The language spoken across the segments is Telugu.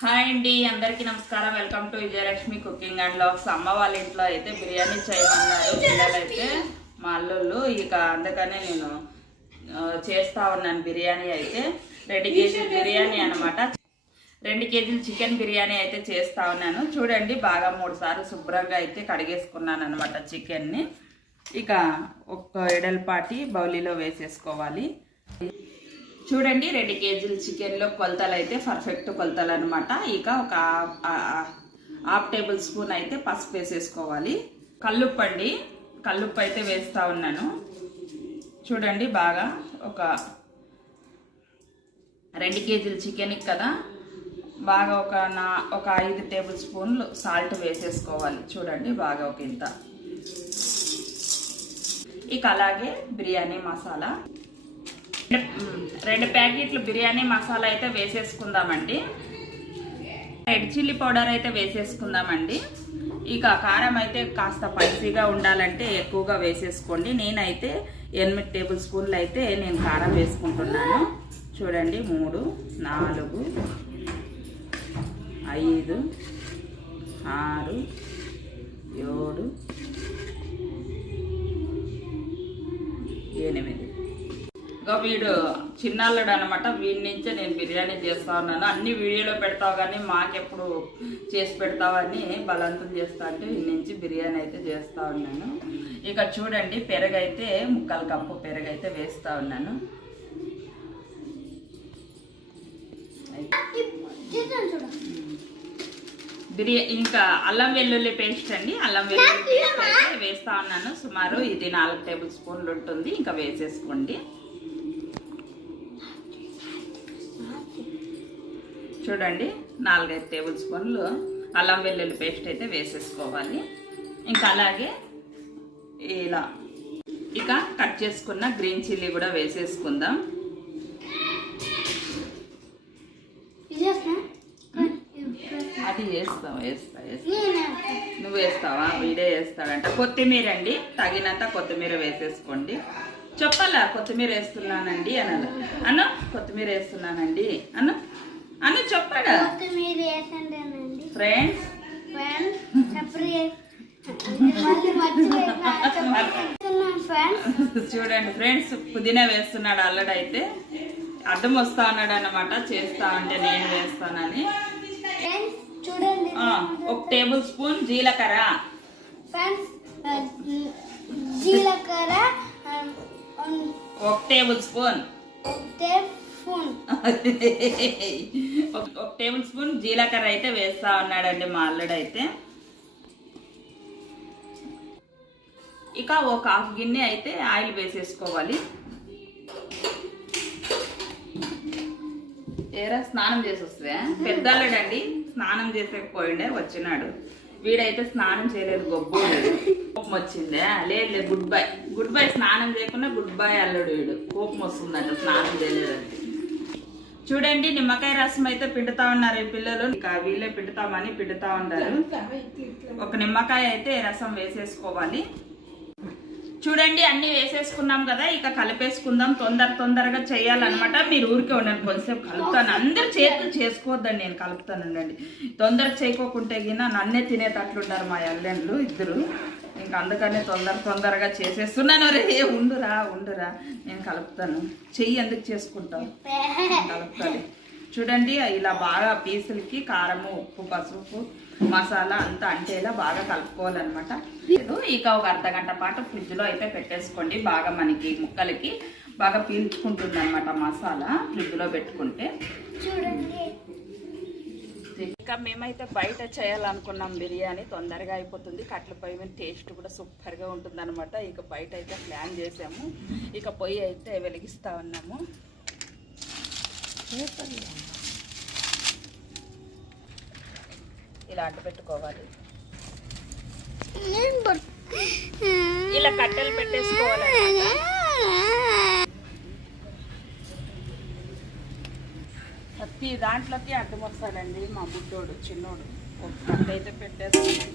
హాయ్ అండి అందరికీ నమస్కారం. Welcome to Vijayalakshmi cooking and lakhs అమ్మ వాళ్ళ ఇంట్లో అయితే బిర్యానీ చేయమన్నారు. పిల్లలైతే మా అల్లుళ్ళు ఇక అందుకనే నేను చేస్తా ఉన్నాను బిర్యానీ అయితే. రెండు కేజీల బిర్యానీ అన్నమాట. రెండు కేజీలు చికెన్ బిర్యానీ అయితే చేస్తా ఉన్నాను. చూడండి బాగా మూడు సార్లు శుభ్రంగా అయితే కడిగేసుకున్నాను అనమాట చికెన్ని ఇక ఒక ఎడల్పాటి బౌలీలో వేసేసుకోవాలి. చూడండి రెండు కేజీల చికెన్లో కొలతలు అయితే పర్ఫెక్ట్ కొలతలు అనమాట ఇక ఒక హాఫ్ టేబుల్ స్పూన్ అయితే పసుపు వేసేసుకోవాలి. కల్లుప్పు అండి కల్లుప్పు అయితే వేస్తూ ఉన్నాను. చూడండి బాగా ఒక రెండు కేజీల చికెన్కి కదా. బాగా ఒక నా ఒక ఐదు టేబుల్ స్పూన్లు సాల్ట్ వేసేసుకోవాలి. చూడండి బాగా ఒక ఇంత. ఇక అలాగే బిర్యానీ మసాలా. రెండు ప్యాకెట్లు బిర్యానీ మసాలా అయితే వేసేసుకుందామండి. రెడ్ చిల్లీ పౌడర్ అయితే వేసేసుకుందామండి. ఇక కారం అయితే కాస్త స్పైసీగా ఉండాలంటే ఎక్కువగా వేసేసుకోండి. నేనైతే ఎనిమిది టేబుల్ స్పూన్లు అయితే నేను కారం వేసుకుంటున్నాను. చూడండి మూడు నాలుగు ఐదు ఆరు ఏడు ఎనిమిది. ఇంకా వీడు చిన్నాళ్ళుడు అనమాట వీడి నుంచే నేను బిర్యానీ చేస్తా ఉన్నాను. అన్ని వీడియోలో పెడతావు కానీ మాకెప్పుడు చేసి పెడతావని బలవంతం చేస్తా అంటే వీడి నుంచి బిర్యానీ అయితే చేస్తూ ఉన్నాను. ఇక చూడండి పెరగైతే ముక్కల కప్పు పెరగైతే వేస్తూ ఉన్నాను. బిర్యా ఇంకా అల్లం వెల్లుల్లి పేస్ట్ అండి. అల్లం వెల్లుల్లి పేస్ట్ అయితే వేస్తా ఉన్నాను. సుమారు ఇది నాలుగు టేబుల్ స్పూన్లు ఉంటుంది. ఇంకా వేసేసుకోండి. చూడండి నాలుగైదు టేబుల్ స్పూన్లు అల్లం వెల్లుల్లి పేస్ట్ అయితే వేసేసుకోవాలి. ఇంకా అలాగే ఇలా ఇక కట్ చేసుకున్న గ్రీన్ చిల్లీ కూడా వేసేసుకుందాం. అది వేస్తాం వేస్తా వేస్తా. నువ్వు వేస్తావా? వీడే వేస్తాడంట. కొత్తిమీర అండి తగినంత కొత్తిమీర వేసేసుకోండి. చెప్పాలా? కొత్తిమీర వేస్తున్నానండి అనాలి అన్న. కొత్తిమీర వేస్తున్నానండి అన్న. అన్న చెప్పాడా? ఫ్రెండ్స్ చూడండి ఫ్రెండ్స్ పుదీనా వేస్తున్నాడు అల్లడైతే. అడ్డం వస్తా అన్నాడు అన్నమాట చేస్తా అంటే నేను వేస్తానని. ఫ్రెండ్స్ చూడండి. ఒక టేబుల్ స్పూన్ జీలకర్ర. జీలకర్ర ఒక టేబుల్ స్పూన్. ఫోన్ ఒక టేబుల్ స్పూన్ జీలకర్ర అయితే వేస్తా ఉన్నాడండి మా అల్లుడు అయితే ఇక ఒక హాఫ్ గిన్నె అయితే ఆయిల్ వేసేసుకోవాలి. ఏరా స్నానం చేసి వస్తే పెద్దల్లుడండి స్నానం చేసేకపోయిండే వచ్చినాడు. వీడైతే స్నానం చేయలేదు గొప్ప కోపం వచ్చిందే? లేదు లేదు గుడ్ బై. గుడ్ బై స్నానం చేయకుండా గుడ్ బై అల్లుడు వీడు. కోపం వస్తుందంట స్నానం చేయలేదంటే. చూడండి నిమ్మకాయ రసం అయితే పిండుతా ఉన్నారు ఈ పిల్లలు. ఇంకా వీళ్ళే పిండుతామని పిండుతా ఉన్నారు. ఒక నిమ్మకాయ అయితే రసం వేసేసుకోవాలి. చూడండి అన్ని వేసేసుకున్నాం కదా ఇక కలిపేసుకుందాం. తొందర తొందరగా చేయాలన్నమాట. మీరు ఊరికే ఉండండి కొంచెంసేపు కలుపుతాను. అందరు చేతులు చేసుకోవద్దండి నేను కలుపుతాను ఉండండి. తొందర చేయకోకుంటే గిన నన్నే తినేటట్లుంటారు మా ఎల్లెండ్లు ఇద్దరు. ఇంకా అందుకనే తొందర తొందరగా చేసేస్తున్నాను. రే ఉండురా ఉండురా. నేను కలుపుతాను. చెయ్యి ఎందుకు చేసుకుంటాను కలుపుతాను చూడండి ఇలా బాగా పీసులకి కారము ఉప్పు పసుపు మసాలా అంతా అంటేలా బాగా కలుపుకోవాలన్నమాట. లేదు ఇక ఒక అర్ధ గంట పాటు ఫ్రిడ్జ్లో అయితే పెట్టేసుకోండి. బాగా మనకి ముక్కలకి బాగా పీల్చుకుంటుంది అనమాట మసాలా ఫ్రిడ్జ్లో పెట్టుకుంటే. చూడండి. ఇక మేమైతే బయట చేయాలనుకున్నాం బిర్యానీ తొందరగా అయిపోతుంది. కట్ల పొయ్యి మీద టేస్ట్ కూడా సూపర్గా ఉంటుంది అనమాట ఇక బయట అయితే ప్లాన్ చేసాము. ఇక పొయ్యి అయితే వెలిగిస్తా ఉన్నాము. ఇలా అడ్డు పెట్టుకోవాలి. ఇలా కట్టెలు పెట్టేసుకోవాలన్నమాట. ప్రతి దాంట్లోకి అడ్డం వస్తాడండి మా బుడ్డోడు చిన్నోడు. అయితే పెట్టేసుకున్నాం.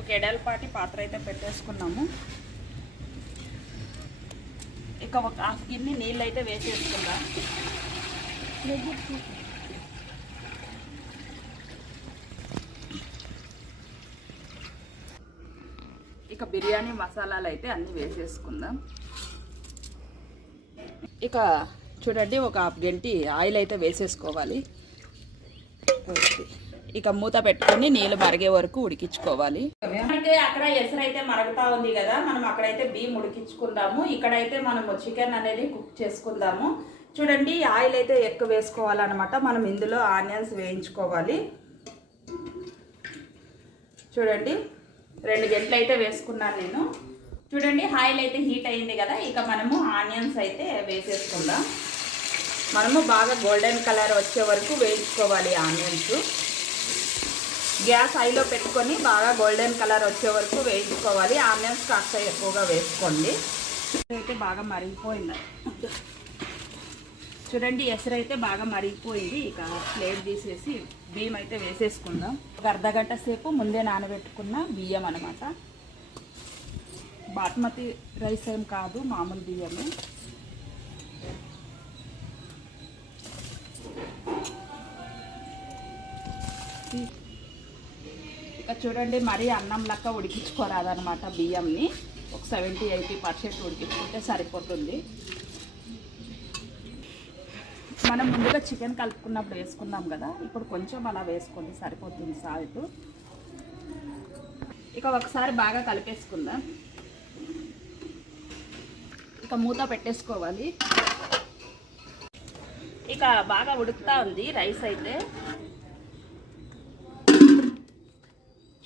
ఒక ఎడలపాటి పాత్ర అయితే పెట్టేసుకున్నాము. ఇక ఒక హాఫ్ గిన్నె నీళ్ళు అయితే వేసేసుకుందాం. ఇక బిర్యానీ మసాలాలు అయితే అన్నీ వేసేసుకుందాం. ఇక చూడండి ఒక హాఫ్ గంటి ఆయిల్ అయితే వేసేసుకోవాలి. ఓకే. ఇక మూత పెట్టుకొని నీళ్ళు మరిగే వరకు ఉడికించుకోవాలి. అయితే అక్కడ ఎసరు అయితే మరుగుతా ఉంది కదా మనం అక్కడైతే బియ్యం ఉడికించుకుందాము. ఇక్కడైతే మనము చికెన్ అనేది కుక్ చేసుకుందాము. చూడండి ఆయిల్ అయితే ఎక్కువ వేసుకోవాలన్నమాట. మనం ఇందులో ఆనియన్స్ వేయించుకోవాలి. చూడండి రెండు గంటలు అయితే వేసుకున్నాను నేను. చూడండి ఆయిల్ అయితే హీట్ అయింది కదా ఇక మనము ఆనియన్స్ అయితే వేసేసుకుందాం. మనము బాగా గోల్డెన్ కలర్ వచ్చే వరకు వేయించుకోవాలి ఆనియన్స్. గ్యాస్ హైలో పెట్టుకొని బాగా గోల్డెన్ కలర్ వచ్చే వరకు వేయించుకోవాలి. ఆనియన్స్ కాస్త ఎక్కువగా వేసుకోండి. అయితే బాగా మరిగిపోయింది. చూడండి ఎసరు అయితే బాగా మరిగిపోయింది. ఇక ప్లేట్ తీసేసి బియ్యం అయితే వేసేసుకుందాం. ఒక అర్ధ గంట సేపు ముందే నానబెట్టుకున్న బియ్యం అనమాట బాస్మతి రైస్ ఏం కాదు మామూలు బియ్యమే. ఇక చూడండి మరీ అన్నం లెక్క ఉడికించుకోరాదనమాట బియ్యంని. ఒక సెవెంటీ ఎయిటీ పర్సెంట్ ఉడికించుకుంటే సరిపోతుంది. మనం ముందుగా చికెన్ కలుపుకున్నప్పుడు వేసుకున్నాం కదా. ఇప్పుడు కొంచెం అలా వేసుకోండి సరిపోతుంది సాల్ట్. ఇక ఒకసారి బాగా కలిపేసుకుందాం. ఇక మూత పెట్టేసుకోవాలి. ఇక బాగా ఉడుకుతా ఉంది రైస్ అయితే.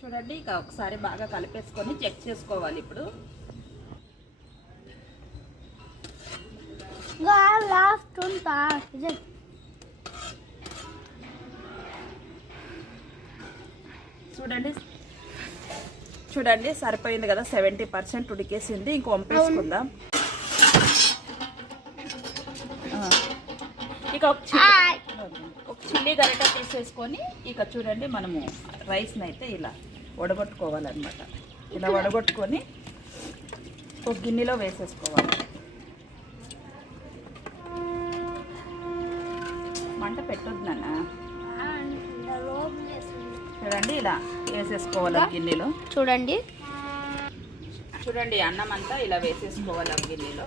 చూడండి ఇక ఒకసారి బాగా కలిపేసుకొని చెక్ చేసుకోవాలి ఇప్పుడు. చూడండి చూడండి సరిపోయింది కదా సెవెంటీ పర్సెంట్ ఉడికేసింది. ఇంక వంపేసుకుందాం. ఇక ఒక చిల్లి ఒక చిల్లి గరిట తీసేసుకొని ఇక చూడండి మనము రైస్ని అయితే ఇలా. వడగొట్టుకోవాలన్నమాట. ఇలా వడగొట్టుకొని ఒక గిన్నెలో వేసేసుకోవాలి. మంట పెట్టొద్దు నాన్న. చూడండి ఇలా వేసేసుకోవాలి గిన్నెలో. చూడండి. చూడండి అన్నం అంతా ఇలా వేసేసుకోవాలి గిన్నెలో.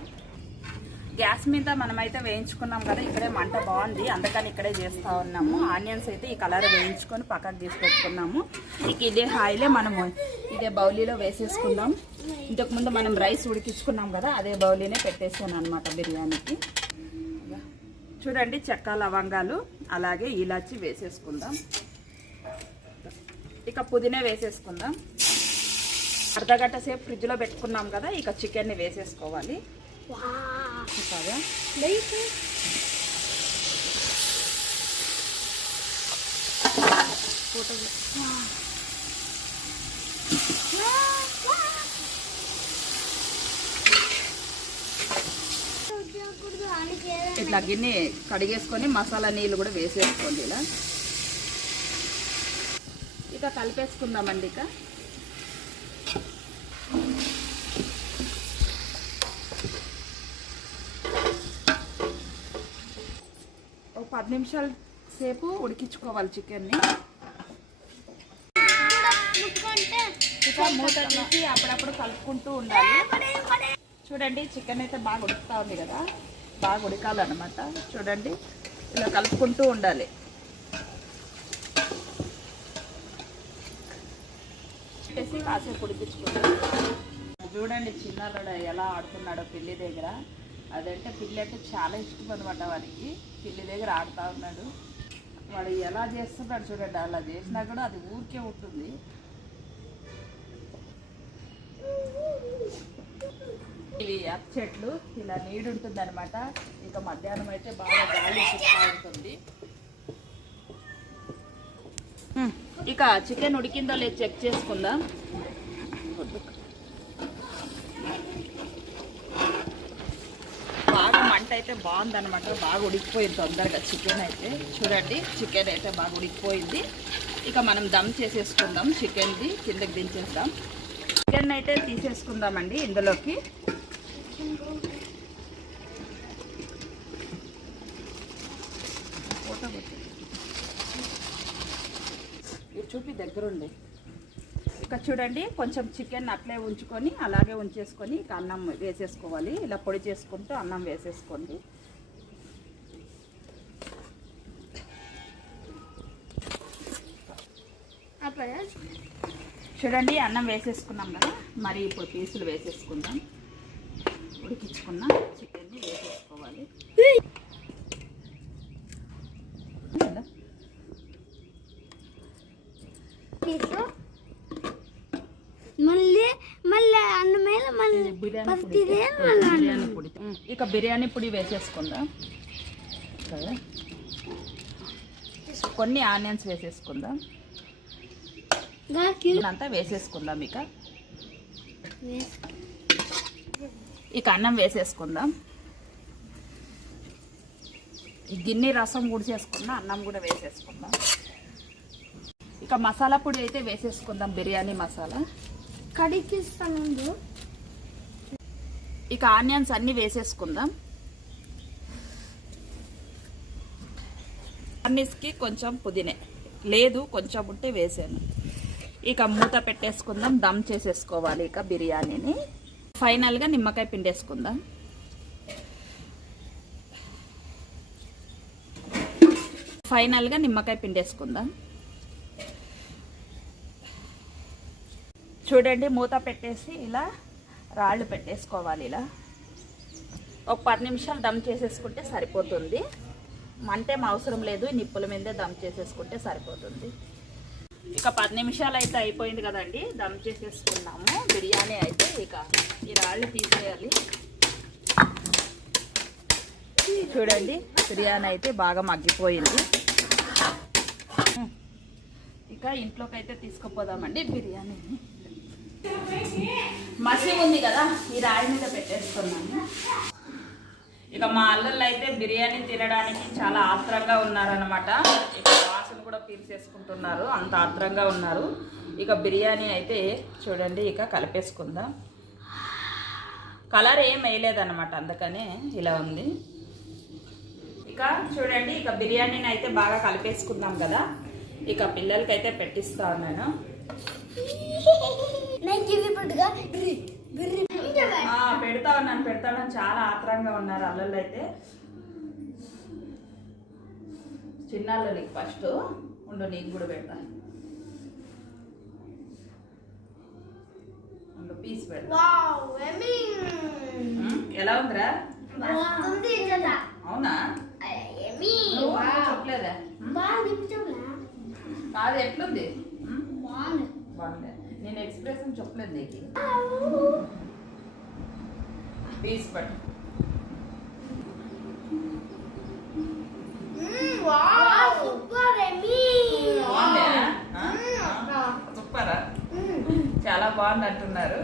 గ్యాస్ మీద మనమైతే వేయించుకున్నాం కదా ఇక్కడే మంట బాగుంది. అందుకని ఇక్కడే చేస్తూ ఉన్నాము. ఆనియన్స్ అయితే ఈ కలర్ వేయించుకొని పక్కకు తీసి పెట్టుకున్నాము. ఇక ఇదే హాయిలే మనము ఇదే బౌలీలో వేసేసుకుందాం. ఇంతకుముందు మనం రైస్ ఉడికించుకున్నాం కదా అదే బౌలీనే పెట్టేసాను అనమాట బిర్యానీకి. చూడండి చెక్క లవంగాలు అలాగే ఇలాచి వేసేసుకుందాం. ఇక పుదీనా వేసేసుకుందాం. అర్ధగంట సేపు ఫ్రిడ్జ్లో పెట్టుకున్నాం కదా ఇక చికెన్ని వేసేసుకోవాలి. చూసారా ఫోటో ఇట్లా గిన్నె కడిగేసుకొని మసాలా నీళ్ళు కూడా వేసేసుకోండి ఇలా. ఇక కలిపేసుకుందామండి ఇక ఒక పది నిమిషాల సేపు ఉడికించుకోవాలి చికెన్ని ఇక మూత తీసి అప్పుడప్పుడు కలుపుకుంటూ ఉండాలి. చూడండి చికెన్ అయితే బాగా ఉడుకుతా ఉంది కదా. బాగా ఉడకాలన్నమాట. చూడండి ఇలా కలుపుకుంటూ ఉండాలి. పెట్టేసి కాసేపు ఉడికించుకుంటాం చూడండి చిన్నాడు ఎలా ఆడుతున్నాడో పెళ్ళి దగ్గర. అదంటే పిల్లి అంటే చాలా ఇష్టం అనమాట వాడికి. పిల్లి దగ్గర ఆడుతూ ఉన్నాడు. వాడు ఎలా చేస్తున్నాడు చూడండి అలా చేసినా కూడా అది ఊరికే ఉంటుంది. ఇవి అప్ చెట్లు ఇలా నీడు ఉంటుంది అనమాట ఇంకా మధ్యాహ్నం అయితే బాగా గాలి ఉంటుంది. ఇక చికెన్ ఉడికిందో లేదు చెక్ చేసుకుందాం బాగా బాగుంది అనమాట బాగా ఉడికిపోయింది తొందరగా. చికెన్ అయితే చూడండి చికెన్ అయితే బాగా ఉడికిపోయింది. ఇక మనం దమ్ చేసేసుకుందాం. చికెన్ది కిందకి దించేద్దాం. చికెన్ అయితే తీసేసుకుందామండి ఇందులోకి. చూపి దగ్గరుండి. ఇక చూడండి కొంచెం చికెన్ అట్లే ఉంచుకొని అలాగే ఉంచేసుకొని ఇక అన్నం వేసేసుకోవాలి. ఇలా పొడి చేసుకుంటూ అన్నం వేసేసుకోండి. చూడండి అన్నం వేసేసుకున్నాం కదా. మరి ఇప్పుడు పీసులు వేసేసుకుందాం. ఉడికించుకున్న చికెన్ని వేసేసుకోవాలి కదా? తీసు మళ్ళీ మళ్ళీ అన్న మీద మళ్ళీ ఇది బిర్యానీ పొడి ఇక బిర్యానీ పొడి వేసేసుకుందాం. కదా? కొన్ని ఆనియన్స్ వేసేసుకుందాం. అంతా వేసేసుకుందాం ఇక. ఇక అన్నం వేసేసుకుందాం. ఈ గిన్నె రసం గుడిసేసుకున్న అన్నం కూడా వేసేసుకుందాం. ఇక మసాలా పొడి అయితే వేసేసుకుందాం బిర్యానీ మసాలా. కడిగిస్తాను ఇక ఆనియన్స్ అన్ని వేసేసుకుందాం. ఆనియన్స్కి కొంచెం పుదీనే. లేదు కొంచెం ఉంటే వేసాను. ఇక మూత పెట్టేసుకుందాం దమ్ చేసేసుకోవాలి ఇక బిర్యానీని. ఫైనల్గా నిమ్మకాయ పిండేసుకుందాం. ఫైనల్గా నిమ్మకాయ పిండేసుకుందాం. చూడండి మూత పెట్టేసి ఇలా రాళ్ళు పెట్టేసుకోవాలి ఇలా. ఒక పది నిమిషాలు దమ్ చేసేసుకుంటే సరిపోతుంది. మంటేం అవసరం లేదు నిప్పుల మీదే దమ్ చేసేసుకుంటే సరిపోతుంది. ఇక పది నిమిషాలు అయితే అయిపోయింది కదండి దమ్ చేసేసుకున్నాము. బిర్యానీ అయితే ఇక ఈ రాళ్ళు తీసేయాలి. చూడండి బిర్యానీ అయితే బాగా మగ్గిపోయింది. ఇక ఇంట్లోకి అయితే తీసుకుపోదామండి బిర్యానీని. మసి ఉంది కదా ఈ రాయి మీద పెట్టేసుకున్నాను. ఇక మా అల్లల్లో అయితే బిర్యానీ తినడానికి చాలా ఆత్రంగా ఉన్నారనమాట ఇక వాసన కూడా పీల్చేసుకుంటున్నారు అంత ఆత్రంగా ఉన్నారు. ఇక బిర్యానీ అయితే చూడండి ఇక కలిపేసుకుందాం. కలర్ ఏం వేయలేదన్నమాట అందుకనే ఇలా ఉంది. ఇక చూడండి ఇక బిర్యానీని అయితే బాగా కలిపేసుకుందాం కదా. ఇక పిల్లలకైతే పెట్టిస్తా ఉన్నాను. పెడతా ఉన్నాను పెడతా ఉన్నాను. చాలా ఆత్రంగా ఉన్నారు అల్లలు అయితే చిన్నాళ్ళు నీకు ఫస్ట్. ఉండు నీకు కూడా పెడతా. ఉండు పీస్ పెడతా. ఎలా ఉందిరా? అవునా? చెప్పలేదా? కాదు ఎట్లుంది? బాగుంది. బాగుంది నేను ఎక్స్ప్రెషన్ చెప్పలేదు నీకు. పీస్ పెట్టు? సూపరా చాలా బాగుంది? అంటున్నారు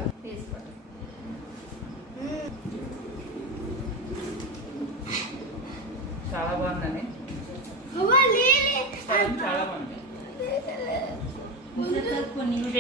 new day.